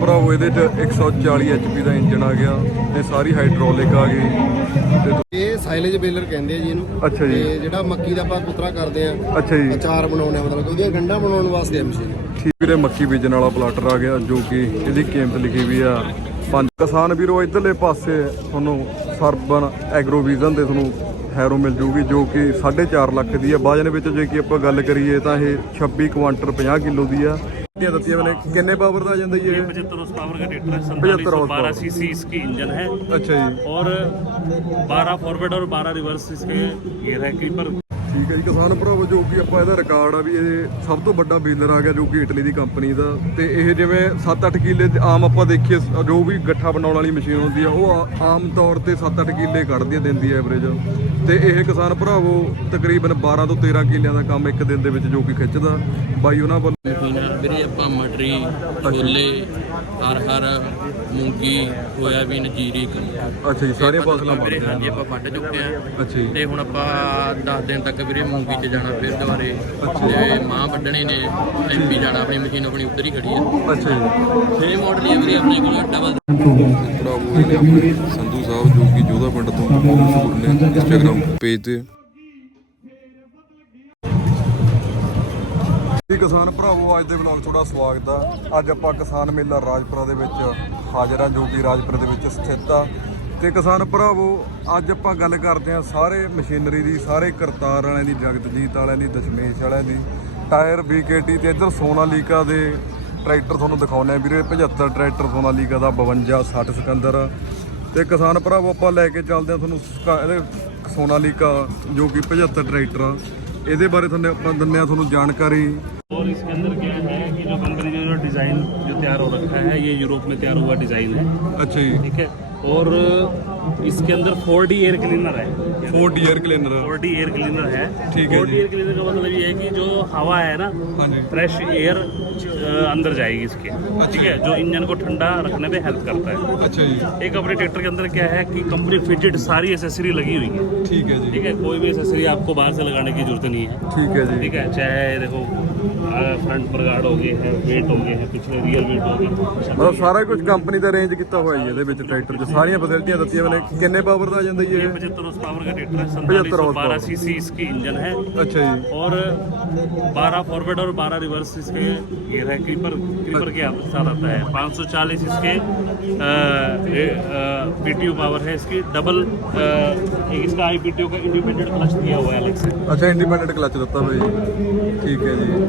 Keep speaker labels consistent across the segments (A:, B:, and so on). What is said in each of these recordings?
A: ਭਰਾਵੋ ਇਹਦੇ ਚ 140 HP ਦਾ ਇੰਜਨ ਆ ਗਿਆ ਤੇ ਸਾਰੀ ਹਾਈਡ੍ਰੋਲਿਕ ਆ ਗਈ। ਤੇ
B: ਇਹ ਸਾਈਲੇਜ ਬੇਲਰ ਕਹਿੰਦੇ ਆ ਜੀ ਇਹਨੂੰ।
A: ਅੱਛਾ ਜੀ।
B: ਤੇ ਜਿਹੜਾ ਮੱਕੀ ਦਾ ਆਪਾਂ ਕੁਤਰਾ ਕਰਦੇ ਆ
A: ਅੱਛਾ ਜੀ।
B: ਅਚਾਰ ਬਣਾਉਣੇ ਆ ਮਤਲਬ ਕਿ ਉਹਦੀਆਂ ਗੰਢਾਂ ਬਣਾਉਣ ਵਾਸਤੇ ਆ ਮਸ਼ੀਨ
A: ਠੀਕ ਵੀਰੇ ਮੱਕੀ ਬੀਜਣ ਵਾਲਾ ਪਲਾਟਰ ਆ ਗਿਆ ਜੋ ਕਿ ਇਹਦੀ ਕੀਮਤ ਲਿਖੀ ਵੀ ਆ। ਪੰਜ ਕਿਸਾਨ ਵੀਰੋ ਇਧਰਲੇ ਪਾਸੇ ਤੁਹਾਨੂੰ ਸਰਬਨ ਐਗਰੋਵੀਜ਼ਨ ਦੇ ਤੁਹਾਨੂੰ ਹੈਰੋ ਮਿਲ ਜੂਗੀ ਜੋ ਕਿ 4.5 ਲੱਖ ਦੀ ਆ। ਬਾਜਨ ਵਿੱਚ ਜੇ ਕਿ ਆਪਾਂ ਗੱਲ ਕਰੀਏ ਤਾਂ ਇਹ 26 ਕੁਆਂਟਲ 50 ਕਿਲੋ ਦੀ ਆ। ये दतिया मैंने कितने पावर का आ जाता ये
C: पचहत्तर उस पावर का ट्रैक्टर है सैंतालीस
A: सौ
C: बारह सी सी इसकी इंजन है
A: अच्छा जी
C: और बारह फॉरवर्ड और बारह रिवर्स इसके गियर है क्रीपर
A: ਠੀਕ ਹੈ ਜੀ ਕਿਸਾਨ ਭਰਾਵੋ ਜੋ ਕਿ ਆਪਾਂ ਇਹਦਾ ਰਿਕਾਰਡ ਆ ਵੀ ਇਹ ਸਭ ਤੋਂ ਵੱਡਾ ਬੇਲਰ ਆ ਗਿਆ ਜੋ ਕਿ ਇਟਲੀ ਦੀ ਕੰਪਨੀ ਦਾ। ਤੇ ਇਹ ਜਿਵੇਂ 7-8 ਕਿੱਲੇ ਆਮ ਆਪਾਂ ਦੇਖੀਏ ਜੋ ਵੀ ਗੱਠਾ ਬਣਾਉਣ ਵਾਲੀ ਮਸ਼ੀਨ ਹੁੰਦੀ ਆ ਉਹ ਆਮ ਤੌਰ ਤੇ 7-8 ਕਿੱਲੇ ਕੱਢਦੀ ਆ ਦਿੰਦੀ ਆ ਐਵਰੇਜ ਤੇ ਇਹ ਕਿਸਾਨ ਭਰਾਵੋ ਤਕਰੀਬਨ 12 ਤੋਂ 13 ਕਿੱਲਿਆਂ ਦਾ ਕੰਮ ਇੱਕ ਦਿਨ ਦੇ ਵਿੱਚ ਜੋ ਕਿ ਖਿੱਚਦਾ। ਬਾਈ ਉਹਨਾਂ ਵੱਲੋਂ
D: ਵੀਰੇ ਆਪਾਂ ਮਟਰੀ ਛੋਲੇ ਹਰ ਹਰ ਮੂੰਗੀ ਸੋਇਆਬੀਨ ਜੀਰੀ ਕ-
A: ਅੱਛਾ ਜੀ ਸਾਰੀਆਂ ਫਸਲਾਂ
D: ਵੀਰੇ ਹਾਂਜੀ ਆਪਾਂ ਵੱਢ ਚੁੱਕੇ ਆ।
A: ਅੱਛਾ ਜੀ।
D: ਤੇ ਹੁਣ ਆਪਾਂ 10 ਦਿਨ ਤੱਕ ਵੀਰੇ ਮੂੰਗੀ 'ਚ ਜਾਣਾ ਫਿਰ ਦੁਬਾਰੇ। ਤੇ ਮਾਂ ਵੱਢਣੇ ਨੇ ਐਮਪੀ ਜਾਣਾ ਆਪਣੀ ਮਸ਼ੀਨ ਆਪਣੀ ਉੱਧਰ ਹੀ ਖੜੀ ਆ।
A: ਅੱਛਾ ਜੀ।
D: ਛੇ ਮਾਡਲ ਹੀ ਆ ਵੀਰੇ ਆਪਣੇ ਕੋਲ ਡਬਲ
A: ਭਰਾਵੋ ਇਹ ਨੇ ਆਪਣੇ ਸੰਧੂ ਸਾਹਿਬ ਜੋ ਕਿ ਜੋਧਾ ਪਿੰਡ ਤੋਂ ਮਸ਼ਹੂਰ ਨੇ ਇੰਸਟਾਗ੍ਰam ਪੇਜ ਤੇ। ਜੀ ਕਿਸਾਨ ਭਰਾਵੋ ਅੱਜ ਦੇ ਵਲੌਗ ਤੁਹਾਡਾ ਸਵਾਗਤ ਆ। ਅੱਜ ਆਪਾਂ ਕਿਸਾਨ ਮੇਲਾ ਰਾਜਪੁਰਾ ਦੇ ਵਿੱਚ ਹਾਜ਼ਰ ਆ ਜੋ ਕਿ ਰਾਜਪੁਰਾ ਦੇ ਵਿੱਚ ਸਥਿਤ ਆ। ਤੇ ਕਿਸਾਨ ਭਰਾਵੋ ਅੱਜ ਆਪਾਂ ਗੱਲ ਕਰਦੇ ਆ ਸਾਰੇ ਮਸ਼ੀਨਰੀ ਦੀ ਸਾਰੇ ਕਰਤਾਰ ਵਾਲਿਆਂ ਦੀ ਜਗਤਜੀਤ ਵਾਲਿਆਂ ਦੀ ਦਸ਼ਮੇਸ਼ ਵਾਲਿਆਂ ਦੀ ਟਾਇਰ BKT ਤੇ ਇੱਧਰ ਸੋਨਾਲੀਕਾ ਦੇ ਟਰੈਕਟਰ ਤੁਹਾਨੂੰ ਦਿਖਾਉਂਦੇ ਆ ਵੀਰੇ 75 ਟਰੈਕਟਰ ਸੋਨਾਲੀਕਾ ਦਾ 52 60 ਸਿਕੰਦਰ ਤੇ ਕਿਸਾਨ ਭਰਾਵੋ ਆਪਾਂ ਲੈ ਕੇ ਚੱਲਦੇ ਆ ਤੁਹਾਨੂੰ ਸਕਾ- ਇਹਦੇ ਸੋਨਾਲੀਕਾ ਜੋ ਕਿ 75 ਟਰੈਕਟਰ ਆ ਇਹਦੇ ਬਾਰੇ ਤੁਹਾਨੂੰ ਆਪਾਂ ਦਿੰਦੇ ਆ ਤੁਹਾਨੂੰ ਜਾਣਕਾਰੀ
C: और इसके अंदर क्या है कि जो कंपनी जो जो डिज़ाइन जो तैयार हो रखा है ये यूरोप में तैयार हुआ डिज़ाइन है
A: ਅੱਛਾ ਜੀ
C: ठीक है और इसके अंदर फोर डी एयर क्लीनर है
A: four D air
C: cleaner four D air cleaner है
A: ठीक है
C: फोर डी एयर क्लीनर का मतलब ये है कि जो हवा है ना फ्रेश एयर अंदर जाएगी इसके अच्छा। ठीक है जो इंजन को ठंडा रखने में हेल्प करता है
A: अच्छा जी
C: एक अपने ट्रैक्टर के अंदर क्या है कि कंपनी फिटेड सारी एसेसरी लगी हुई है
A: ठीक है जी
C: ठीक है कोई भी एसेसरी आपको बाहर से लगाने की जरूरत नहीं है
A: ठीक है जी
C: ठीक है चाहे देखो फ्रंट पर गार्ड हो गए हैं वेट हो गए हैं पिछले रियर वेट हो गए
A: ਮਤਲਬ ਸਾਰਾ ਕੁਝ ਕੰਪਨੀ ਦਾ ਅਰੇਂਜ ਕੀਤਾ ਹੋਇਆ ਜੀ ਇਹਦੇ ਵਿੱਚ ਟਰੈਕਟਰ 'ਚ ਸਾਰੀਆਂ ਫੈਸਿਲਿਟੀਆਂ ਦਿੱਤੀਆਂ ਨੇ ਕਿੰਨੇ ਪਾਵਰ ਦਾ ਆ ਜਾਂਦਾ ਜੀ ਇਹ
C: पचहत्तर उस पावर का ट्रैक्टर है
A: 75
C: सैंतालीस
A: horsepower।
C: बारह सी सी इसकी इंजन है
A: ਅੱਛा जी
C: और बारह फॉरवर्ड और बारह रिवर्स इसके गियर है क्रीपर क्रीपर के साथ आता है 540 इसके पीटीयू पावर है इसकी डबल अ, एक इसका आई पीटीयू का इंडिपेंडेंट क्लच दिया हुआ है अलग से
A: ਅੱਛਾ ਇੰਡੀਪੈਂਡੈਂਟ ਕਲਚ ਦਿੱਤਾ ਹੋਇਆ ਜੀ ਠੀਕ ਹੈ ਜੀ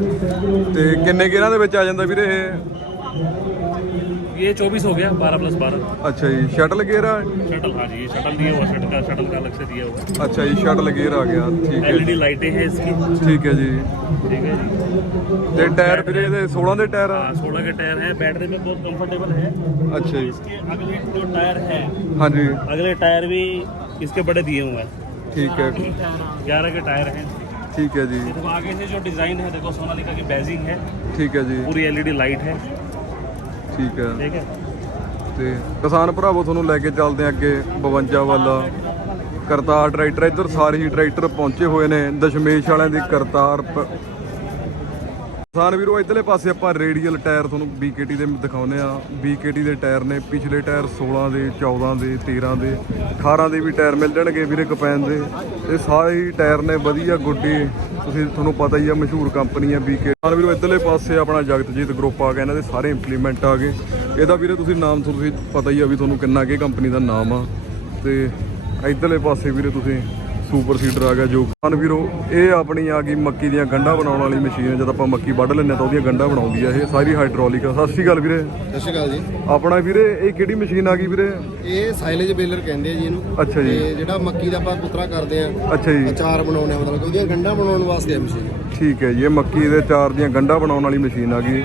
A: ਤੇ ਕਿੰਨੇ ਗੇਅਰਾਂ ਦੇ ਵਿੱਚ ਆ ਜਾਂਦਾ ਵੀਰੇ ਇਹ
C: ये 24 हो गया 12 प्लस 12
A: ਅੱਛਾ ਜੀ ਸ਼ਟਲ ਗੇਅਰ ਆ
C: शटल हाँ जी ये शटल दिया हुआ शटल का शटल का अलग से दिया हुआ
A: ਅੱਛਾ ਜੀ ਸ਼ਟਲ ਗੇਅਰ ਆ ਗਿਆ ਠੀਕ ਹੈ
C: एलईडी लाइटें हैं इसकी
A: ਠੀਕ ਹੈ ਜੀ
C: ठीक है जी
A: ਤੇ ਟਾਇਰ ਵੀਰੇ ਇਹਦੇ 16 ਦੇ ਟਾਇਰ ਆ
C: हाँ, सोलह के टायर हैं बैटरी में बहुत कंफर्टेबल है
A: ਅੱਛा जी
C: इसके अगले जो टायर है
A: ਹਾਂਜੀ
C: अगले टायर भी इसके बड़े दिए हुए हैं
A: ਠੀਕ ਹੈ
C: ग्यारह के टायर हैं
A: ਠੀਕ ਹੈ ਜੀ
C: ये देखो आगे से जो डिजाइन है देखो सोनालिका की बैजिंग है
A: ਠੀਕ ਹੈ ਜੀ
C: पूरी एलईडी लाइट है
A: ਠੀਕ ਹੈ
C: ठीक है
A: ਤੇ ਕਿਸਾਨ ਭਰਾਵੋ ਤੁਹਾਨੂੰ ਲੈ ਕੇ ਚੱਲਦੇ ਆ ਅੱਗੇ 52 ਵਾਲਾ ਕਰਤਾਰ ਟਰੈਕਟਰ ਇੱਧਰ ਸਾਰੇ ਹੀ ਟਰੈਕਟਰ ਪਹੁੰਚੇ ਹੋਏ ਨੇ ਦਸ਼ਮੇਸ਼ ਵਾਲਿਆਂ ਦੀ ਕਰਤਾਰ ਪ- ਕਿਸਾਨ ਵੀਰੋ, ਇਧਰਲੇ ਪਾਸੇ ਆਪਾਂ ਰੇਡੀਅਲ ਟਾਇਰ ਤੁਹਾਨੂੰ BKT ਦੇ ਦਿਖਾਉਨੇ ਆ BKT ਦੇ ਟਾਇਰ ਨੇ ਪਿਛਲੇ ਟਾਇਰ 16 ਦੇ 14 ਦੇ 13 ਦੇ 18 ਦੇ ਵੀ ਟਾਇਰ ਮਿਲ ਜਾਣਗੇ ਵੀਰੇ ਕਪੈਨ ਦੇ। ਇਹ ਸਾਰੇ ਹੀ ਟਾਇਰ ਨੇ ਵਧੀਆ ਗੁੱਡੀ। ਤੁਸੀਂ, ਤੁਹਾਨੂੰ ਪਤਾ ਹੀ ਆ, ਮਸ਼ਹੂਰ ਕੰਪਨੀ ਆ BKT ਕਿਸਾਨ ਵੀਰੋ, ਇਧਰਲੇ ਪਾਸੇ ਆਪਣਾ ਜਗਤਜੀਤ ਗਰੁੱਪ ਆ ਗਿਆ। ਇਹਨਾਂ ਦੇ ਸਾਰੇ ਇੰਪਲੀਮੈਂਟ ਆ ਗਏ। ਇਹਦਾ ਵੀਰੇ, ਤੁਸੀਂ ਨਾਮ ਤੁਸੀਂ ਪਤਾ ਹੀ ਆ ਵੀ ਤੁਹਾਨੂੰ ਕਿੰਨਾ ਕੀ ਕੰਪਨੀ ਦਾ ਨਾਮ ਆ। ਤੇ ਇਧਰਲੇ ਪਾਸੇ ਵੀਰੇ, ਤੁਸੀਂ ਸੁਪਰ ਸੀਡਰ ਆ ਗਿਆ ਜੋ ਕਿਸਾਨ ਵੀਰੋ ਇਹ ਆਪਣੀ ਆ ਗਈ ਮੱਕੀ ਦੀਆਂ ਗੰਢਾਂ ਬਣਾਉਣ ਵਾਲੀ ਮਸ਼ੀਨ ਜਦ ਆਪਾਂ ਮੱਕੀ ਵੱਢ ਲੈਂਦੇ ਤਾਂ ਉਹਦੀਆਂ ਗੰਢਾਂ ਬਣਾਉਂਦੀ ਆ ਇਹ ਸਾਰੀ ਹਾਈਡ੍ਰੋਲਿਕ ਆ। ਸਤਿ ਸ਼੍ਰੀ ਅਕਾਲ ਵੀਰੇ।
B: ਸਤਿ ਸ਼੍ਰੀ ਅਕਾਲ ਜੀ।
A: ਆਪਣਾ ਵੀਰੇ ਇਹ ਕਿਹੜੀ ਮਸ਼ੀਨ ਆ ਗਈ ਵੀਰੇ?
B: ਇਹ ਸਾਈਲੇਜ ਬੇਲਰ ਕਹਿੰਦੇ ਆ ਜੀ ਇਹਨੂੰ।
A: ਅੱਛਾ ਜੀ।
B: ਤੇ ਜਿਹੜਾ ਮੱਕੀ ਦਾ ਆਪਾਂ ਕੁਤਰਾ ਕਰਦੇ ਆ
A: ਅੱਛਾ ਜੀ।
B: ਅਚਾਰ ਬਣਾਉਣੇ ਮਤਲਬ ਕਿ ਉਹਦੀਆਂ ਗੰਢਾਂ ਬਣਾਉਣ ਵਾਸਤੇ ਆ ਮਸ਼ੀਨ।
A: ਠੀਕ ਹੈ ਜੀ ਇਹ ਮੱਕੀ ਦੇ ਚਾਰ ਦੀਆਂ ਗੰਢਾਂ ਬਣਾਉਣ ਵਾਲੀ ਮਸ਼ੀਨ ਆ ਗਈ।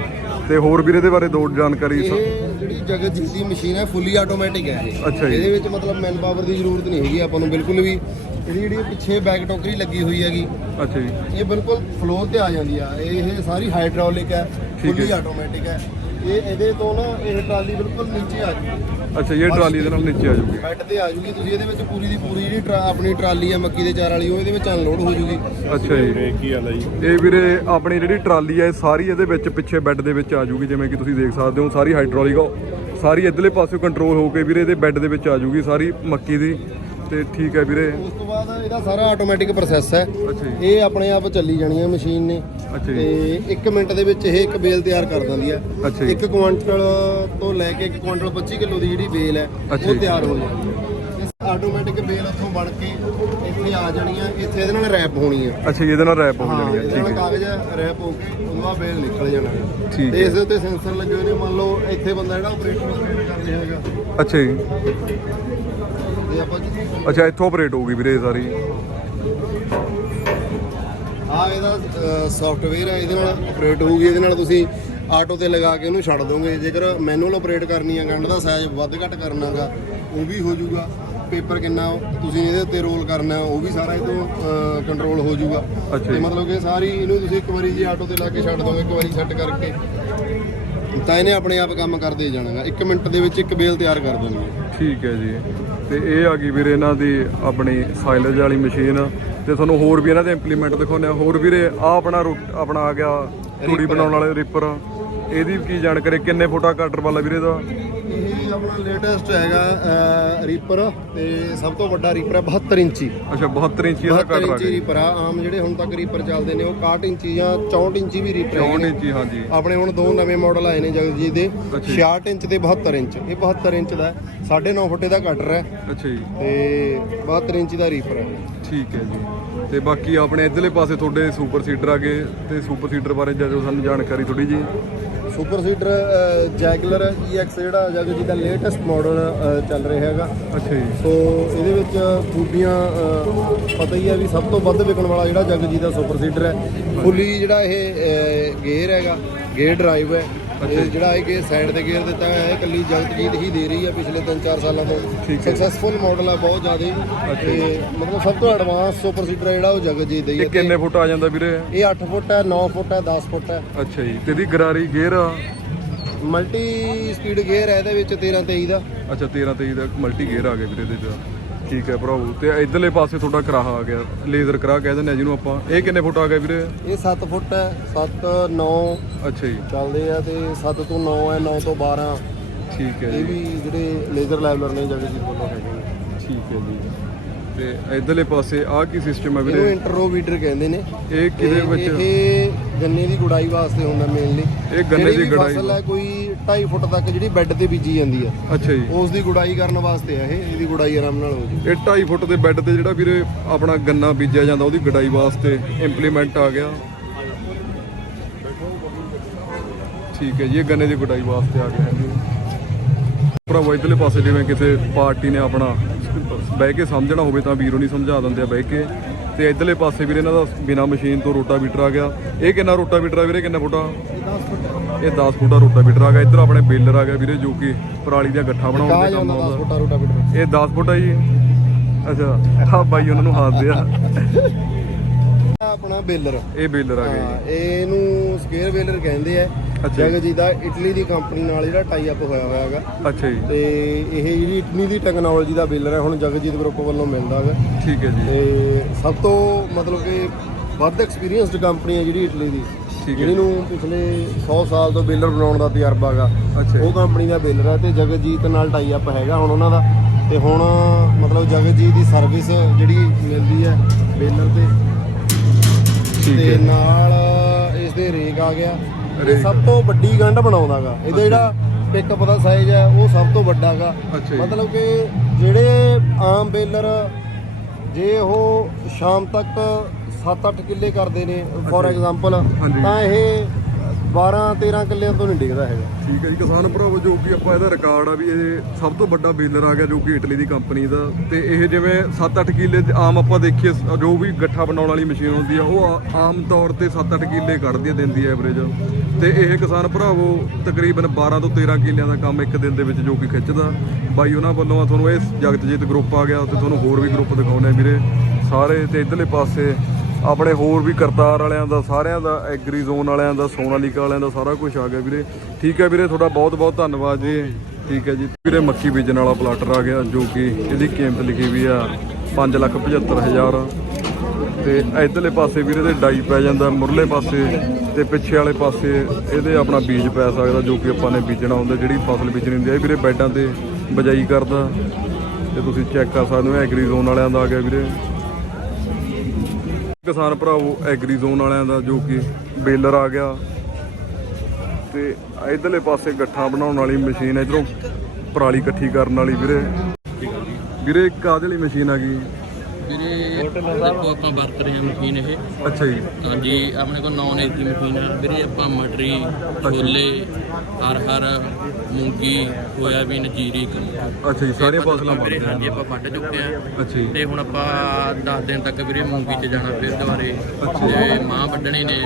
A: ਤੇ ਹੋਰ ਵੀਰੇ ਦੇ ਬਾਰੇ ਦੋ ਜਾਣਕਾਰੀ
B: ਇਹ ਜਿਹੜੀ ਜਗਤਜੀਤ ਦੀ ਮਸ਼ੀਨ ਹੈ ਫੁੱਲੀ ਆਟੋਮੈਟਿਕ ਹੈ ਇਹ।
A: ਅੱਛਾ ਜੀ।
B: ਇਹਦੇ ਵਿੱਚ ਮਤਲਬ ਮੈਨ ਪਾਵਰ ਦੀ ਜ਼ਰੂਰਤ ਨਹੀਂ ਹੈਗੀ ਆਪਾਂ ਨੂੰ ਬਿਲਕੁਲ ਵੀ। ਇਹਦੀ ਜਿਹੜੀ ਪਿੱਛੇ ਬੈਕ ਟੋਕਰੀ ਲੱਗੀ ਹੋਈ ਹੈਗੀ
A: ਅੱਛਾ ਜੀ।
B: ਇਹ ਬਿਲਕੁਲ ਫਲੋਰ ਤੇ ਆ ਜਾਂਦੀ ਆ। ਇਹ ਸਾਰੀ ਹਾਈਡ੍ਰੋਲਿਕ ਹੈ। ਫੁੱਲੀ ਆਟੋਮੈਟਿਕ ਹੈ। ਇਹ ਇਹਦੇ ਤੋਂ ਨਾ ਇਹ ਟਰਾਲੀ ਬਿਲਕੁਲ ਨੀਚੇ ਆ ਜੂਗੀ।
A: ਅੱਛਾ ਇਹ ਟਰਾਲੀ ਦੇ ਨਾਲ ਨੀਚੇ ਆ ਜਾਊਗੀ
B: ਬੈੱਡ ਤੇ ਆ ਜੂਗੀ। ਤੁਸੀਂ ਇਹਦੇ ਵਿੱਚ ਪੂਰੀ ਦੀ ਪੂਰੀ ਜਿਹੜੀ ਆਪਣੀ ਟਰਾਲੀ ਆ ਮੱਕੀ ਦੇ ਚਾਰ ਵਾਲੀ ਉਹ ਇਹਦੇ ਵਿੱਚ ਅਨਲੋਡ ਹੋ ਜੂਗੀ।
A: ਅੱਛਾ ਜੀ।
C: ਕੀ ਹਾਲ ਹੈ ਜੀ?
A: ਇਹ ਵੀਰੇ ਆਪਣੀ ਜਿਹੜੀ ਟਰਾਲੀ ਹੈ ਇਹ ਸਾਰੀ ਇਹਦੇ ਵਿੱਚ ਪਿੱਛੇ ਬੈੱਡ ਦੇ ਵਿੱਚ ਆ ਜਾਊਗੀ ਜਿਵੇਂ ਕਿ ਤੁਸੀਂ ਦੇਖ ਸਕਦੇ ਹੋ ਸਾਰੀ ਹਾਈਡ੍ਰੋਲਿਕ ਸਾਰੀ ਇਧਰਲੇ ਪਾਸੇ ਕੰਟਰੋਲ ਹੋ ਕੇ ਵੀਰੇ ਇਹਦੇ ਬੈੱਡ ਦੇ ਵਿੱਚ ਆ ਜਾਊਗੀ ਸਾਰੀ ਮੱਕੀ ਦੀ। ਤੇ ਠੀਕ ਹੈ ਵੀਰੇ।
B: ਉਸ ਤੋਂ ਬਾਅਦ ਇਹਦਾ ਸਾਰਾ ਆਟੋਮੈਟਿਕ ਪ੍ਰੋਸੈਸ ਹੈ।
A: ਅੱਛਾ ਜੀ।
B: ਇਹ ਆਪਣੇ ਆਪ ਚੱਲੀ ਜਾਣੀ ਹੈ ਮਸ਼ੀਨ ਨੇ।
A: ਅੱਛਾ
B: ਤੇ
A: ਜੀ
B: 1 ਮਿੰਟ ਦੇ ਵਿੱਚ ਇਹ ਇੱਕ ਬੇਲ ਤਿਆਰ ਕਰ ਦਿੰਦੀ ਆ
A: ਅੱਛਾ ਜੀ।
B: 1 ਕੁਆਂਟਲ ਤੋਂ ਲੈ ਕੇ 1 ਕੁਆਂਟਲ 25 ਕਿਲੋ ਦੀ ਜਿਹੜੀ ਬੇਲ ਹੈ
A: ਅੱਛਾ
B: ਉਹ
A: ਜੀ।
B: ਤਿਆਰ ਹੋ ਜਾਂਦੀ ਹੈ। ਆਟੋਮੈਟਿਕ ਬੇਲ ਉੱਥੋਂ ਬਣ ਕੇ ਇੱਥੇ ਆ ਜਾਣੀ ਆ ਇੱਥੇ ਇਹਦੇ ਨਾਲ ਰੈਪ ਹੋਣੀ ਆ
A: ਅੱਛਾ ਜੀ, ਇਹਦੇ ਨਾਲ ਰੈਪ ਹੋ
B: ਹਾਂ
A: ਜਾਣੀ ਹੈ।
B: ਇਹਦੇ
A: ਠੀਕ ਹੈ।
B: ਕਾਗਜ਼ ਰੈਪ ਹੋ ਕੇ ਉਹਦਾ ਬਾਅਦ ਬੇਲ ਨਿਕਲ ਜਾਣਾ ਹੈ।
A: ਠੀਕ
B: ਤੇ
A: ਹੈ।
B: ਇਸ ਦੇ ਉੱਤੇ ਸੈਂਸਰ ਲੱਗੇ ਹੋਏ ਨੇ। ਮੰਨ ਲਓ ਇੱਥੇ ਬੰਦਾ ਜਿਹੜਾ ਆਪਰੇਟਰ ਆਪਰੇਟ ਕਰ ਰਿਹਾ ਹੈਗਾ।
A: ਅੱਛਾ ਜੀ।
B: ਆਪਾਂ
A: ਅੱਛਾ ਇੱਥੋਂ ਆਪਰੇਟ ਹੋਊਗੀ ਵੀਰੇ ਇਹ ਸਾਰੀ।
B: ਆ ਇਹਦਾ ਸੌਫਟਵੇਅਰ ਹੈ ਇਹਦੇ ਨਾਲ ਆਪਰੇਟ ਹੋਊਗੀ ਇਹਦੇ ਨਾਲ ਤੁਸੀਂ ਆਟੋ ਤੇ ਲਗਾ ਕੇ ਉਹਨੂੰ ਛੱਡ ਦੋਗੇ। ਜੇਕਰ ਮੈਨੂਅਲ ਆਪਰੇਟ ਕਰਨੀ ਆ ਗੰਢ ਦਾ ਸਾਈਜ਼ ਵੱਧ ਘੱਟ ਕਰਨਾਗਾ ਉਹ ਵੀ ਹੋ ਜਾਊਗਾ। ਪੇਪਰ ਕਿੰਨਾ ਤੁਸੀਂ ਇਹਦੇ ਉੱਤੇ ਰੋਲ ਕਰਨਾ ਉਹ ਵੀ ਸਾਰਾ ਇਹ ਤੋਂ ਕੰਟਰੋਲ ਹੋ ਜਾਊਗਾ। ਤੇ। ਮਤਲਬ ਕਿ ਸਾਰੀ ਇਹਨੂੰ ਤੁਸੀਂ ਇੱਕ ਵਾਰੀ ਜੀ ਆਟੋ ਤੇ ਲਾ ਕੇ ਛੱਡ ਦੋਗੇ ਇੱਕ ਵਾਰੀ ਸੈੱਟ ਕਰਕੇ। ਤਾਂ ਇਹਨੇ ਆਪਣੇ ਆਪ ਕੰਮ ਕਰਦੇ ਜਾਣਾਗਾ 1 ਮਿੰਟ ਦੇ ਵਿੱਚ ਇੱਕ ਬੇਲ ਤਿਆਰ ਕਰ ਦੇਣੀ। ਹੈ
A: ਠੀਕ ਹੈ ਜੀ। ਤੇ ਇਹ ਆ ਗਈ ਵੀਰੇ ਇਹਨਾਂ ਦੀ ਆਪਣੀ ਸਾਈਲੇਜ ਵਾਲੀ ਮਸ਼ੀਨ ਤੇ ਤੁਹਾਨੂੰ ਹੋਰ ਵੀ ਇਹਨਾਂ ਦੇ ਇੰਪਲੀਮੈਂਟ ਦਿਖਾਉਂਦੇ ਆ। ਹੋਰ ਵੀਰੇ ਆ ਆਪਣਾ ਰੋ- ਆਪਣਾ ਆ ਗਿਆ ਤੂੜੀ ਬਣਾਉਣ ਵਾਲੇ ਰਿਪਰ ਇਹਦੀ ਕੀ ਜਾਣਕਾਰੀ ਕਿੰਨੇ ਫੁੱਟਾ ਕਟਰ ਵਾਲਾ ਵੀਰੇ ਦਾ?
B: ਇਹ ਆਪਣਾ ਲੇਟੈਸਟ ਹੈਗਾ ਰੀਪਰ ਤੇ ਸਭ ਤੋਂ ਵੱਡਾ ਰੀਪਰ ਹੈ 72 ਇੰਚੀ।
A: ਅੱਛਾ 72 ਇੰਚੀ ਇਹਦਾ
B: 72
A: ਕਟਰ ਆ
B: ਇੰਚੀ
A: ਗਿਆ।
B: ਰੀਪਰ ਆ। ਆਮ ਜਿਹੜੇ ਹੁਣ ਤੱਕ ਰੀਪਰ ਚੱਲਦੇ ਨੇ ਉਹ 61 ਇੰਚੀ ਜਾਂ 64 ਇੰਚੀ ਵੀ ਰੀਪਰ
A: 64
B: ਹੈਗੇ ਨੇ।
A: ਇੰਚੀ ਹਾਂਜੀ।
B: ਆਪਣੇ ਹੁਣ ਦੋ ਨਵੇਂ ਮਾਡਲ ਆਏ ਨੇ ਜਗਜੀਤ ਦੇ।
A: ਅੱਛਾ ਜੀ।
B: 66 ਇੰਚ ਤੇ 72 ਇੰਚ। ਇਹ 72 ਇੰਚ ਦਾ 9.5 ਫੁੱਟ ਦਾ ਕਟਰ ਹੈ।
A: ਅੱਛਾ ਜੀ।
B: ਤੇ 72 ਇੰਚ ਦਾ ਰੀਪਰ ਹੈ।
A: ਠੀਕ ਹੈ ਜੀ। ਤੇ ਬਾਕੀ ਆਪਣੇ ਇਧਰਲੇ ਪਾਸੇ ਤੁਹਾਡੇ ਸੁਪਰ ਸੀਡਰ ਆ ਗਏ। ਤੇ ਸੁਪਰ ਸੀਡਰ ਬਾਰੇ ਜਦੋਂ ਸਾਨੂੰ ਜਾਣਕਾਰੀ ਥੋੜੀ ਜੀ
B: ਸੁਪਰ ਸੀਡਰ ਜੈਗਲਰ EX ਜਿਹੜਾ ਜਗਜੀਤ ਦਾ ਲੇਟੈਸਟ ਮਾਡਲ ਚੱਲ ਰਿਹਾ ਹੈਗਾ।
A: ਅੱਛਾ ਜੀ।
B: ਸੋ ਇਹਦੇ ਵਿੱਚ ਖੂਬੀਆਂ ਪਤਾ ਹੀ ਹੈ ਵੀ ਸਭ ਤੋਂ ਵੱਧ ਵਿਕਣ ਵਾਲਾ ਜਿਹੜਾ ਜਗਜੀਤ ਦਾ ਸੁਪਰ ਸੀਡਰ ਹੈ। ਫੁੱਲੀ ਜਿਹੜਾ ਇਹ ਗੇਅਰ ਹੈਗਾ ਗੇਅਰ ਡਰਾਈਵ ਹੈ। ਇਹ ਜਿਹੜਾ ਇਹ ਗੇਅਰ ਸਾਈਡ ਤੇ ਗੇਅਰ ਦਿੱਤਾ ਹੋਇਆ ਹੈ ਇਹ ਇਕੱਲੀ ਜਗਜੀਤ ਹੀ ਦੇ ਰਹੀ ਹੈ ਪਿਛਲੇ 3-4 ਸਾਲਾਂ ਤੋਂ। ਸਕਸੈਸਫੁਲ ਮਾਡਲ ਹੈ ਬਹੁਤ ਜ਼ਿਆਦਾ। ਤੇ ਮਤਲਬ ਸਭ ਤੋਂ ਐਡਵਾਂਸ ਸੁਪਰ ਸੀਡਰ ਜਿਹੜਾ ਉਹ ਜਗਜੀਤ ਦਾ ਹੀ
A: ਇਹ
B: ਹੈ
A: ਕਿੰਨੇ ਫੁੱਟ ਆ ਜਾਂਦਾ ਵੀਰੇ?
B: ਇਹ 8 ਫੁੱਟ ਹੈ 9 ਫੁੱਟ ਹੈ 10 ਫੁੱਟ ਹੈ
A: ਅੱਛਾ ਜੀ ਤੇ ਇਹਦੀ ਗਰਾਰੀ ਗੇਅਰ
B: ਮਲਟੀ ਸਪੀਡ ਗੇਅਰ ਹੈ ਇਹਦੇ ਵਿੱਚ 13 23 ਦਾ।
A: ਅੱਛਾ 13 23 ਦਾ ਮਲਟੀ ਗੇਅਰ ਆ ਗਿਆ ਵੀਰੇ ਇਹਦੇ ਚ। ਠੀਕ ਹੈ ਭਰਾਓ ਤੇ ਇਧਰਲੇ ਪਾਸੇ ਤੁਹਾਡਾ ਕਰਾਹਾ ਆ ਗਿਆ ਲੇਜ਼ਰ ਕਰਾ ਕਹਿ ਦਿੰਦੇ ਆ ਜਿਹਨੂੰ ਆਪਾਂ। ਇਹ ਕਿੰਨੇ ਫੁੱਟ ਆ ਗਿਆ ਵੀਰੇ?
B: ਇਹ 7 ਫੁੱਟ ਹੈ 7 9
A: ਅੱਛਾ ਜੀ।
B: ਚੱਲਦੇ ਆ ਤੇ 7 ਤੋਂ 9 ਹੈ 9 ਤੋਂ 12
A: ਠੀਕ ਹੈ
B: ਇਹ
A: ਜੀ।
B: ਵੀ ਜਿਹੜੇ ਲੇਜ਼ਰ ਲੈਵਲਰ ਨੇ ਜਗਜੀਤ ਵੱਲੋਂ ਹੈਗੇ ਨੇ।
A: ਠੀਕ ਹੈ ਜੀ। ਤੇ ਇਧਰਲੇ ਪਾਸੇ ਆ ਕੀ ਸਿਸਟਮ ਹੈ
B: ਇਹਨੂੰ
A: ਵੀਰੇ?
B: ਇੰਟਰੋਵੀਟਰ ਕਹਿੰਦੇ ਨੇ।
A: ਇਹ ਕਿਹਦੇ ਵਿੱਚ?
B: ਇਹ ਗੰਨੇ ਦੀ ਗੁਡਾਈ ਵਾਸਤੇ ਹੁੰਦਾ ਮੇਨਲੀ
A: ਇਹ ਗੰਨੇ ਦੀ ਗੁਡਾਈ
B: ਫਸਲ ਹੈ ਕੋਈ 2.5 ਫੁੱਟ ਤੱਕ ਜਿਹੜੀ ਬੈੱਡ ਤੇ ਬੀਜੀ ਜਾਂਦੀ ਹੈ
A: ਅੱਛਾ ਜੀ।
B: ਉਸ ਦੀ ਗੁਡਾਈ ਕਰਨ ਵਾਸਤੇ ਹੈ ਇਹ ਇਹਦੀ ਗੁਡਾਈ ਆਰਾਮ ਨਾਲ ਹੋ ਜੂ।
A: ਇਹ 2.5 ਫੁੱਟ ਦੇ ਬੈੱਡ ਤੇ ਜਿਹੜਾ ਵੀਰੇ ਆਪਣਾ ਗੰਨਾ ਬੀਜਿਆ ਜਾਂਦਾ ਉਹਦੀ ਗਡਾਈ ਵਾਸਤੇ ਇੰਪਲੀਮੈਂਟ ਆ ਗਿਆ। ਠੀਕ ਹੈ ਜੀ ਇਹ ਗੰਨੇ ਦੀ ਗਡਾਈ ਵਾਸਤੇ ਆ ਗਿਆ ਹੈ ਜੀ। ਭਰਾਵਾ ਇਧਰਲੇ ਪਾਸੇ ਜਿਵੇਂ ਕਿਸੇ ਪਾਰਟੀ ਨੇ ਆਪਣਾ ਬਹਿ ਕੇ ਸਮਝਣਾ ਹੋਵੇ ਤਾਂ ਵੀਰੋ ਨਹੀਂ ਸਮਝਾ ਦਿੰਦੇ ਆ ਬਹਿ ਕੇ। ਤੇ ਇਧਰਲੇ ਪਾਸੇ ਵੀਰੇ ਇਹਨਾਂ ਦਾ ਬਿਨਾ ਮਸ਼ੀਨ ਤੋਂ ਰੋਟਾਵੀਟਰ ਆ ਗਿਆ। ਇਹ ਕਿੰਨਾ ਰੋਟਾਵੀਟਰ ਆ ਵੀਰੇ ਕਿੰਨਾ ਫੁੱਟਾ ਇਹ 10 ਫੁੱਟਾ ਰੋਟਾਵੀਟਰ ਆ ਗਿਆ। ਇੱਧਰ ਆਪਣੇ ਬੇਲਰ ਆ ਗਿਆ ਵੀਰੇ ਜੋ ਕਿ ਪਰਾਲੀ ਦੀਆਂ ਗੱਠਾਂ ਬਣਾਉਣ ਦੇ ਕੰਮ
B: ਜਾਂਦਾ 10
A: ਆਉਂਦਾ
B: ਫੁੱਟਾ ਰੋਟਾਵੀਟਰ।
A: ਇਹ 10 ਫੁੱਟ ਆ ਜੀ। ਅੱਛਾ ਹਾਂ ਬਾਈ ਉਹਨਾਂ ਨੂੰ ਹੱਸਦੇ ਆ।
B: ਆਪਣਾ ਬੇਲਰ।
A: ਇਹ ਬੇਲਰ ਆ ਗਿਆ
B: ਹਾਂ ਇਹਨੂੰ ਸਕੇਅਰ ਬੇਲਰ ਕਹਿੰਦੇ ਆ।
A: ਅੱਛਾ ਜੀ।
B: ਜਗਜੀਤ ਦਾ ਇਟਲੀ ਦੀ ਕੰਪਨੀ ਨਾਲ ਜਿਹੜਾ ਟਾਈ ਅਪ ਹੋਇਆ ਹੋਇਆ ਹੈਗਾ।
A: ਜੀ ਅੱਛਾ ਜੀ।
B: ਤੇ ਇਹ ਜਿਹੜੀ ਇਟਲੀ ਦੀ ਟੈਕਨੋਲੋਜੀ ਦਾ ਬੇਲਰ ਹੈ ਹੁਣ ਜਗਜੀਤ ਗਰੁੱਪ ਵੱਲੋਂ ਮਿਲਦਾ ਹੈਗਾ।
A: ਠੀਕ ਹੈ ਜੀ।
B: ਤੇ ਸਭ ਤੋਂ ਮਤਲਬ ਕਿ ਵੱਧ ਐਕਸਪੀਰੀਅੰਸਡ ਕੰਪਨੀ ਹੈ ਜਿਹੜੀ ਇਟਲੀ ਦੀ।
A: ਠੀਕ ਹੈ
B: ਜਿਹੜੀ ਨੂੰ ਪਿਛਲੇ 100 ਸਾਲ ਤੋਂ ਬੇਲਰ ਬਣਾਉਣ ਦਾ ਤਜਰਬਾ ਹੈਗਾ।
A: ਅੱਛਾ
B: ਉਹ ਕੰਪਨੀ ਦਾ ਬੇਲਰ ਹੈ ਤੇ ਜਗਜੀਤ ਨਾਲ ਟਾਈ ਅਪ ਹੈਗਾ ਹੁਣ ਉਹਨਾਂ ਦਾ। ਤੇ ਹੁਣ ਮਤਲਬ ਜਗਜੀਤ ਦੀ ਸਰਵਿਸ ਜਿਹੜੀ ਮਿਲਦੀ ਹੈ ਬੇਲਰ ਤੇ। ਤੇ ਨਾਲ ਇਸ ਦੇ ਰੇਕ ਆ ਗਿਆ ਇਹ। ਸਭ ਤੋਂ ਵੱਡੀ ਗੰਢ ਬਣਾਉਂਦਾਗਾ ਇਹਦਾ ਜਿਹੜਾ ਪਿਕਅਪ ਦਾ ਸਾਈਜ਼ ਹੈ ਉਹ ਸਭ ਤੋਂ ਵੱਡਾ ਹੈਗਾ
A: ਅੱਛਾ ਜੀ।
B: ਮਤਲਬ ਕਿ ਜਿਹੜੇ ਆਮ ਬੇਲਰ ਜੇ ਉਹ ਸ਼ਾਮ ਤੱਕ 7-8 ਕਿੱਲੇ ਕਰਦੇ ਨੇ ਫੋਰ। ਐਗਜ਼ਾਮਪਲ। ਤਾਂ ਇਹ 12-13 ਕਿੱਲਿਆਂ ਤੋਂ ਨਹੀਂ ਡਿੱਗਦਾ ਹੈਗਾ।
A: ਠੀਕ ਹੈ ਜੀ, ਕਿਸਾਨ ਭਰਾਵੋ, ਜੋ ਕਿ ਆਪਾਂ ਇਹਦਾ ਰਿਕਾਰਡ ਆ ਵੀ ਇਹ ਸਭ ਤੋਂ ਵੱਡਾ ਬੇਲਰ ਆ ਗਿਆ ਜੋ ਕਿ ਇਟਲੀ ਦੀ ਕੰਪਨੀ ਦਾ। ਤੇ ਇਹ ਜਿਵੇਂ 7-8 ਕਿੱਲੇ ਚ ਆਮ ਆਪਾਂ ਦੇਖੀਏ ਸ- ਜੋ ਵੀ ਗੱਠਾ ਬਣਾਉਣ ਵਾਲੀ ਮਸ਼ੀਨ ਹੁੰਦੀ ਆ, ਉਹ ਆ- ਆਮ ਤੌਰ ਤੇ 7-8 ਕਿੱਲੇ ਕੱਢਦੀ ਆ, ਦਿੰਦੀ ਆ ਐਵਰੇਜ ਤੇ ਇਹ ਕਿਸਾਨ ਭਰਾਵੋ, ਤਕਰੀਬਨ 12 ਤੋਂ 13 ਕਿੱਲਿਆਂ ਦਾ ਕੰਮ ਇੱਕ ਦਿਨ ਦੇ ਵਿੱਚ ਜੋ ਕਿ ਖਿੱਚਦਾ। ਬਾਈ, ਉਹਨਾਂ ਵੱਲੋਂ ਆ ਤੁਹਾਨੂੰ ਇਹ ਜਗਤਜੀਤ ਗਰੁੱਪ ਆ ਗਿਆ, ਤੇ ਤੁਹਾਨੂੰ ਹੋਰ ਵੀ ਗਰੁੱਪ ਦਿਖਾਉਣੇ ਆ ਵੀਰੇ। ਸਾਰੇ ਤੇ ਇਧਰਲੇ ਪਾਸੇ ਆਪਣੇ ਹੋਰ ਵੀ ਕਰਤਾਰ ਵਾਲਿਆਂ ਦਾ, ਸਾਰਿਆਂ ਦਾ, ਐਗਰੀ ਜ਼ੋਨ ਵਾਲਿਆਂ ਦਾ, ਸੋਨਾਲੀਕਾ ਵਾਲਿਆਂ ਦਾ ਸਾਰਾ ਕੁਝ ਆ ਗਿਆ ਵੀਰੇ। ਠੀਕ ਹੈ ਵੀਰੇ, ਤੁਹਾਡਾ ਬਹੁਤ ਬਹੁਤ ਧੰਨਵਾਦ ਜੀ। ਠੀਕ ਹੈ ਜੀ। ਵੀਰੇ ਮੱਕੀ ਬੀਜਣ ਵਾਲਾ ਪਲਾਟਰ ਆ ਗਿਆ ਜੋ ਕਿ ਇਹਦੀ ਕੀਮਤ ਲਿਖੀ ਵੀ ਆ 575000 ਤੇ ਇਧਰਲੇ ਪਾਸੇ ਵੀਰੇ ਦੇ ਡਾਈ ਪੈ ਜਾਂਦਾ, ਮੁਰਲੇ ਪਾਸੇ ਤੇ ਪਿੱਛੇ ਵਾਲੇ ਪਾਸੇ ਇਹਦੇ ਆਪਣਾ ਬੀਜ ਪੈ ਸਕਦਾ ਜੋ ਕਿ ਆਪਾਂ ਨੇ ਬੀਜਣਾ ਹੁੰਦਾ, ਜਿਹੜੀ ਫਸਲ ਬੀਜਣੀ ਹੁੰਦੀ ਹੈ ਇਹ ਵੀਰੇ ਬੈਡਾਂ ਤੇ ਬਜਾਈ ਕਰਦਾ। ਤੇ ਤੁਸੀਂ ਚੈੱਕ ਕਰ ਸਕਦੇ ਹੋ, ਐਗਰੀ ਜ਼ੋਨ ਵਾਲਿਆਂ ਦਾ ਆ ਗਿਆ ਵੀਰੇ। ਕਿਸਾਨ ਭਰਾਵੋ, ਐਗਰੀ ਜ਼ੋਨ ਵਾਲਿਆਂ ਦਾ ਜੋ ਕਿ ਬੇਲਰ ਆ ਗਿਆ। ਤੇ ਇਧਰਲੇ ਪਾਸੇ ਗੱਠਾਂ ਬਣਾਉਣ ਵਾਲੀ ਮਸ਼ੀਨ ਇਧਰੋਂ ਪਰਾਲੀ ਇਕੱਠੀ ਕਰਨ ਵਾਲੀ ਵੀਰੇ। ਵੀਰੇ, ਕਾਹਦੇ ਲਈ ਮਸ਼ੀਨ ਆ ਗਈ?
D: ਵੀਰੇ ਦੇਖੋ ਆਪਾਂ ਵਰਤ ਰਹੇ ਹਾਂ ਮਸ਼ੀਨ ਇਹ।
A: ਅੱਛਾ ਜੀ।
D: ਹਾਂਜੀ ਆਪਣੇ ਕੋਲ ਨੌਨ ਏਸੀ ਮਸ਼ੀਨ ਆ। ਵੀਰੇ ਆਪਾਂ ਮਟਰੀ ਛੋਲੇ ਹਰ ਹਰ ਮੂੰਗੀ ਸੋਇਆਬੀਨ ਜੀਰੀ ਕਣਕ
A: ਅੱਛਾ ਜੀ
D: ਆਪਾਂ
A: ਫਸਲਾਂ
D: ਵੀਰੇ ਹਾਂਜੀ ਆਪਾਂ ਵੱਢ ਚੁੱਕੇ ਆ।
A: ਅੱਛਾ ਜੀ।
D: ਤੇ ਹੁਣ ਆਪਾਂ 10 ਦਿਨ ਤੱਕ ਵੀਰੇ ਮੂੰਗੀ 'ਚ ਜਾਣਾ ਫਿਰ ਦੁਬਾਰੇ। ਤੇ ਮਾਂ ਵੱਢਣੇ ਨੇ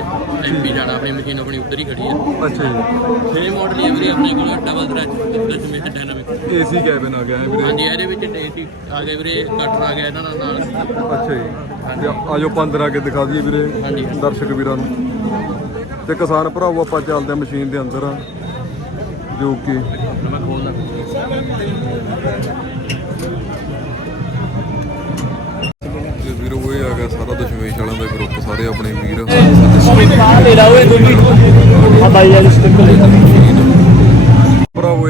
D: ਐਮਪੀ ਜਾਣਾ ਆਪਣੀ ਮਸ਼ੀਨ ਆਪਣੀ ਉੱਧਰ ਹੀ ਖੜੀ ਆ।
A: ਅੱਛਾ ਜੀ।
D: ਛੇ ਮਾਡਲ ਹੀ ਵੀਰੇ ਆਪਣੇ ਕੋਲ double thread Dashmesh dynamic
A: AC cabin ਆ ਗਿਆ ਹੈ ਵੀਰੇ।
D: ਹਾਂਜੀ ਇਹਦੇ ਵਿੱਚ ਏਸੀ ਆ ਗਿਆ ਵੀਰੇ ਕਟਰ ਆ ਗਿਆ ਇਹਨਾਂ ਨਾਲ।
A: ਅੱਛਾ ਜੀ। ਆਜੋ ਪੰਦਰ ਆ ਕੇ ਦਿਖਾ ਦਈਏ ਵੀਰੇ। ਦਰਸ਼ਕ ਵੀਰਾਂ ਨੂੰ। ਤੇ ਕਿਸਾਨ ਭਰਾਵੋ ਆਪਾਂ ਚੱਲਦੇ ਆ ਮਸ਼ੀਨ ਦੇ ਅੰਦਰ ਜੋ ਕਿ
D: ਮੈਂ ਖੋਲਦਾ
A: ਵੀਰੋ ਇਹ ਆ ਗਿਆ ਸਾਰਾ ਦਸ਼ਮੇਸ਼ ਵਾਲਿਆਂ ਦਾ ਗਰੁੱਪ ਸਾਰੇ ਆਪਣੇ ਵੀਰ। ਭਰਾਵੋ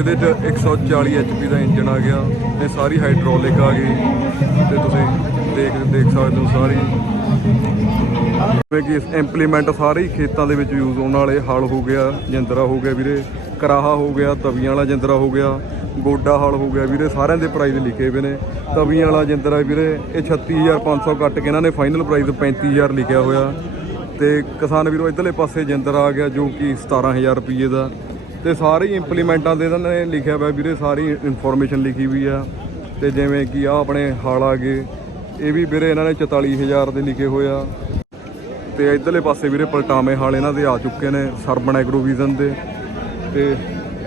A: ਇਹਦੇ ਚ 140 ਐਚਪੀ ਦਾ ਇੰਜਨ ਆ ਗਿਆ ਤੇ ਸਾਰੀ ਹਾਈਡ੍ਰੋਲਿਕ ਆ ਗਈ ਤੇ ਤੁਸੀਂ ਦੇਖ ਦੇਖ ਸਕਦੇ ਹੋ ਸਾਰੀ। ਜਿਵੇਂ ਕਿ ਇੰਪਲੀਮੈਂਟ ਸਾਰੇ ਹੀ ਖੇਤਾਂ ਦੇ ਵਿੱਚ ਯੂਜ਼ ਹੋਣ ਵਾਲੇ ਹਲ ਹੋ ਗਿਆ, ਜਿੰਦਰਾ ਹੋ ਗਿਆ ਵੀਰੇ, ਕਰਾਹਾ ਹੋ ਗਿਆ, ਤਵੀਆਂ ਵਾਲਾ ਜਿੰਦਰਾ ਹੋ ਗਿਆ, ਗੋਡਾ ਹਲ ਹੋ ਗਿਆ ਵੀਰੇ, ਸਾਰਿਆਂ ਦੇ ਪ੍ਰਾਈਜ਼ ਲਿਖੇ ਹੋਏ ਨੇ। ਤਵੀਆਂ ਵਾਲਾ ਜਿੰਦਰਾ ਵੀਰੇ, ਇਹ 36500 ਕੱਟ ਕੇ ਇਹਨਾਂ ਨੇ ਫਾਈਨਲ ਪ੍ਰਾਈਸ 35000 ਲਿਖਿਆ ਹੋਇਆ। ਤੇ ਕਿਸਾਨ ਵੀਰੋ, ਇਧਰਲੇ ਪਾਸੇ ਜਿੰਦਰਾ ਆ ਗਿਆ ਜੋ ਕਿ 17000 ਰੁਪਏ ਦਾ। ਤੇ ਸਾਰੇ ਇੰਪਲੀਮੈਂਟਾਂ ਦੇ ਇਹਨਾਂ ਨੇ ਲਿਖਿਆ ਹੋਇਆ ਵੀਰੇ, ਸਾਰੀ ਇਨਫੋਰਮੇਸ਼ਨ ਲਿਖੀ ਹੋਈ ਆ। ਤੇ ਜਿਵੇਂ ਕਿ ਆ ਆਪਣੇ ਹਾਲ ਆ ਗਏ, ਇਹ ਵੀ ਵੀਰੇ ਇਹਨਾਂ ਨੇ 44000 ਦੇ ਲਿਖੇ ਹੋਏ ਆ। ਤੇ ਇਧਰਲੇ ਪਾਸੇ ਵੀਰੇ ਪਲਟਾਵੇਂ ਹਾਲ ਇਹਨਾਂ ਦੇ ਆ ਚੁੱਕੇ ਨੇ ਸਰਬਨ ਐਗਰੋਵੀਜ਼ਨ ਦੇ। ਤੇ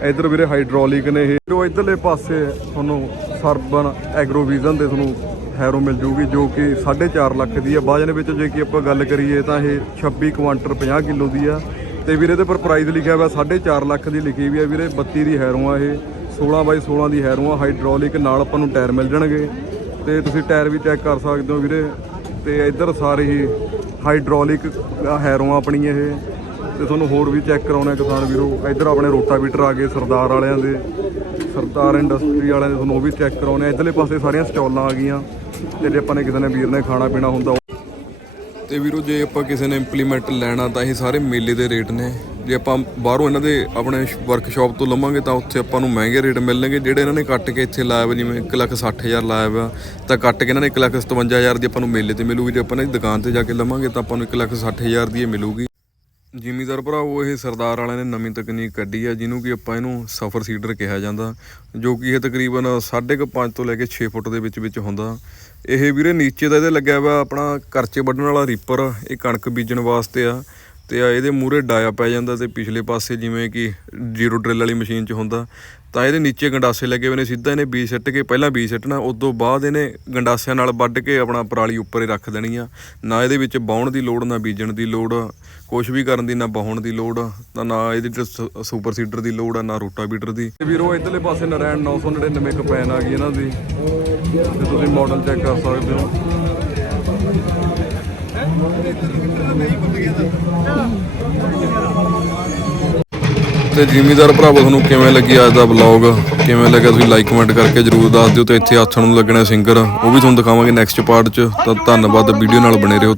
A: ਇਧਰ ਵੀਰੇ ਹਾਈਡ੍ਰੋਲਿਕ ਨੇ ਇਹ। ਉਹ ਇਧਰਲੇ ਪਾਸੇ ਤੁਹਾਨੂੰ ਸਰਬਨ ਐਗਰੋਵੀਜ਼ਨ ਦੇ ਤੁਹਾਨੂੰ ਹੈਰੋ ਮਿਲ ਜੂਗੀ, ਜੋ ਕਿ 4.5 ਲੱਖ ਦੀ ਆ। ਬਾਜਨ ਵਿੱਚ ਜੇ ਕਿ ਆਪਾਂ ਗੱਲ ਕਰੀਏ ਤਾਂ ਇਹ 26 ਕੁਆਂਟਲ 50 ਕਿਲੋ ਦੀ ਆ। ਤੇ ਵੀਰੇ ਇਹਦੇ ਪਰ ਪ੍ਰਾਈਸ ਲਿਖਿਆ ਹੋਇਆ 4.5 ਲੱਖ ਦੀ ਲਿਖੀ ਵੀ ਹੈ ਵੀਰੇ 32 ਦੀ ਹੈਰੋਂ ਆ ਇਹ 16 ਬਾਈ 16 ਦੀ ਹੈਰੋ ਆ ਹਾਈਡ੍ਰੋਲਿਕ ਨਾਲ ਆਪਾਂ ਨੂੰ ਟਾਇਰ ਮਿਲ ਜਾਣਗੇ। ਤੇ ਤੁਸੀਂ ਟਾਇਰ ਵੀ ਚੈੱਕ ਕਰ ਸਕਦੇ ਹੋ ਵੀਰੇ, ਤੇ ਇੱਧਰ ਸਾਰੇ ਹੀ ਹਾਈਡ੍ਰੋਲਿਕ ਹੈਰੋਆਂ ਆਪਣੀਆਂ ਇਹ। ਤੇ ਤੁਹਾਨੂੰ ਹੋਰ ਵੀ ਚੈੱਕ ਕਰਾਉਣਾ ਕਿਸਾਨ ਵੀਰੋ, ਇੱਧਰ ਆਪਣੇ ਰੋਟਾਵੀਟਰ ਆ ਗਏ ਸਰਦਾਰ ਵਾਲਿਆਂ ਦੇ, ਸਰਦਾਰ ਇੰਡਸਟਰੀ ਵਾਲਿਆਂ ਦੇ, ਤੁਹਾਨੂੰ ਉਹ ਵੀ ਚੈੱਕ ਕਰਾਉਣੇ ਇੱਧਰਲੇ ਪਾਸੇ ਸਾਰੀਆਂ ਸਟਾਲਾਂ ਆ ਗਈਆਂ, ਤੇ ਜੇ ਆਪਾਂ ਨੇ ਕਿਸੇ ਨੇ ਵੀਰ ਨੇ ਖਾਣਾ ਪੀਣਾ ਹੁੰਦਾ ਤੇ ਵੀਰੋ, ਜੇ ਆਪਾਂ ਕਿਸੇ ਨੇ ਇੰਪਲੀਮੈਂਟ ਲੈਣਾ ਤਾਂ ਇਹ ਸਾਰੇ ਮੇਲੇ ਦੇ ਰੇਟ ਨੇ। ਜੇ ਆਪਾਂ ਬਾਹਰੋਂ ਇਹਨਾਂ ਦੇ ਆਪਣੇ ਵਰਕਸ਼ਾਪ ਤੋਂ ਲਵਾਂਗੇ ਤਾਂ ਉੱਥੇ ਆਪਾਂ ਨੂੰ ਮਹਿੰਗੇ ਰੇਟ ਮਿਲਣਗੇ। ਜਿਹੜੇ ਇਹਨਾਂ ਨੇ ਕੱਟ ਕੇ ਇੱਥੇ ਲਾਇਆ ਵਾ, ਜਿਵੇਂ 160000 ਲਾਇਆ ਵਾ, ਤਾਂ ਕੱਟ ਕੇ ਇਹਨਾਂ ਨੇ 157000 ਦੀ ਆਪਾਂ ਨੂੰ ਮੇਲੇ ਤੇ ਮਿਲੂਗੀ। ਜੇ ਆਪਾਂ ਇਹਨਾਂ ਦੁਕਾਨ ਤੇ ਜਾ ਕੇ ਲਵਾਂਗੇ ਤਾਂ ਆਪਾਂ ਨੂੰ 160000 ਦੀ ਇਹ ਮਿਲੂਗੀ। ਜ਼ਿਮੀਦਾਰ ਭਰਾਵੋ ਇਹ ਸਰਦਾਰ ਵਾਲਿਆਂ ਨੇ ਨਵੀਂ ਤਕਨੀਕ ਕੱਢੀ ਆ, ਜਿਹਨੂੰ ਕਿ ਆਪਾਂ ਇਹਨੂੰ ਸਫਰ ਸੀਡਰ ਕਿਹਾ ਜਾਂਦਾ, ਜੋ ਕਿ ਇਹ ਤਕਰੀਬਨ 5.5 ਤੋਂ ਲੈ ਕੇ 6 ਫੁੱਟ ਦੇ ਵਿੱਚ ਵਿੱਚ ਹੁੰਦਾ। ਇਹ ਵੀਰੇ ਨੀਚੇ ਦਾ ਇਹਦੇ ਲੱਗਿਆ ਵਾ ਆਪਣਾ ਕਰਚੇ ਵੱਢਣ ਵਾਲਾ ਰੀਪਰ, ਇਹ ਕਣਕ ਬੀਜਣ ਵਾਸਤੇ ਆ। ਤੇ ਆ ਇਹਦੇ ਮੂਹਰੇ ਡਾਇਆ ਪੈ ਜਾਂਦਾ ਤੇ ਪਿਛਲੇ ਪਾਸੇ ਜਿਵੇਂ ਕਿ ਜ਼ੀਰੋ ਡਰਿਲ ਵਾਲੀ ਮਸ਼ੀਨ 'ਚ ਹੁੰਦਾ, ਤਾਂ ਇਹਦੇ ਨੀਚੇ ਗੰਡਾਸੇ ਲੱਗੇ ਹੋਏ ਨੇ, ਸਿੱਧਾ ਇਹਨੇ ਬੀਜ ਸਿੱਟ ਕੇ ਪਹਿਲਾਂ ਬੀਜ ਸਿੱਟਣਾ ਉਸ ਤੋਂ ਬਾਅਦ ਇਹਨੇ ਗੰਡਾਸਿਆਂ ਨਾਲ ਵੱਢ ਕੇ ਆਪਣਾ ਪਰਾਲੀ ਉੱਪਰ ਹੀ ਰੱਖ ਦੇਣੀ ਆ ਨਾ ਇਹਦੇ ਵਿੱਚ ਬਾਉਣ ਦੀ ਲੋੜ, ਨਾ ਬੀਜਣ ਦੀ ਲੋੜ ਕੁਝ ਵੀ ਕਰਨ ਦੀ, ਨਾ ਬਾਉਣ ਦੀ ਲੋੜ, ਤਾਂ ਨਾ ਇਹਦੇ ਚ ਸ- ਸੁਪਰ ਸੀਡਰ ਦੀ ਲੋੜ ਆ, ਨਾ ਰੋਟਾਵੀਟਰ ਦੀ। ਵੀਰੋ, ਇਧਰਲੇ ਪਾਸੇ ਨਰੈਣ 999 ਕਪੈਨ ਆ ਗਈ ਇਹਨਾਂ ਦੀ, ਤੇ ਤੁਸੀਂ ਮਾਡਲ ਚੈੱਕ ਕਰ ਸਕਦੇ ਹੋ। ਤੇ ਜ਼ਿਮੀਦਾਰ ਭਰਾਵੋ, ਤੁਹਾਨੂੰ ਕਿਵੇਂ ਲੱਗੀ ਅੱਜ ਦਾ ਵਲੌਗ ਕਿਵੇਂ ਲੱਗਿਆ ਤੁਸੀਂ ਲਾਈਕ ਕਮੈਂਟ ਕਰਕੇ ਜਰੂਰ ਦੱਸ ਦਿਓ ਤੇ ਇੱਥੇ ਆਥਣ ਨੂੰ ਲੱਗਣਾ ਸਿੰਗਰ ਉਹ ਵੀ ਤੁਹਾਨੂੰ ਦਿਖਾਵਾਂਗੇ ਨੈਕਸਟ ਪਾਰਟ 'ਚ। ਤਾਂ ਧੰਨਵਾਦ ਵੀਡੀਓ ਨਾਲ ਬਣੇ ਰਹੋ।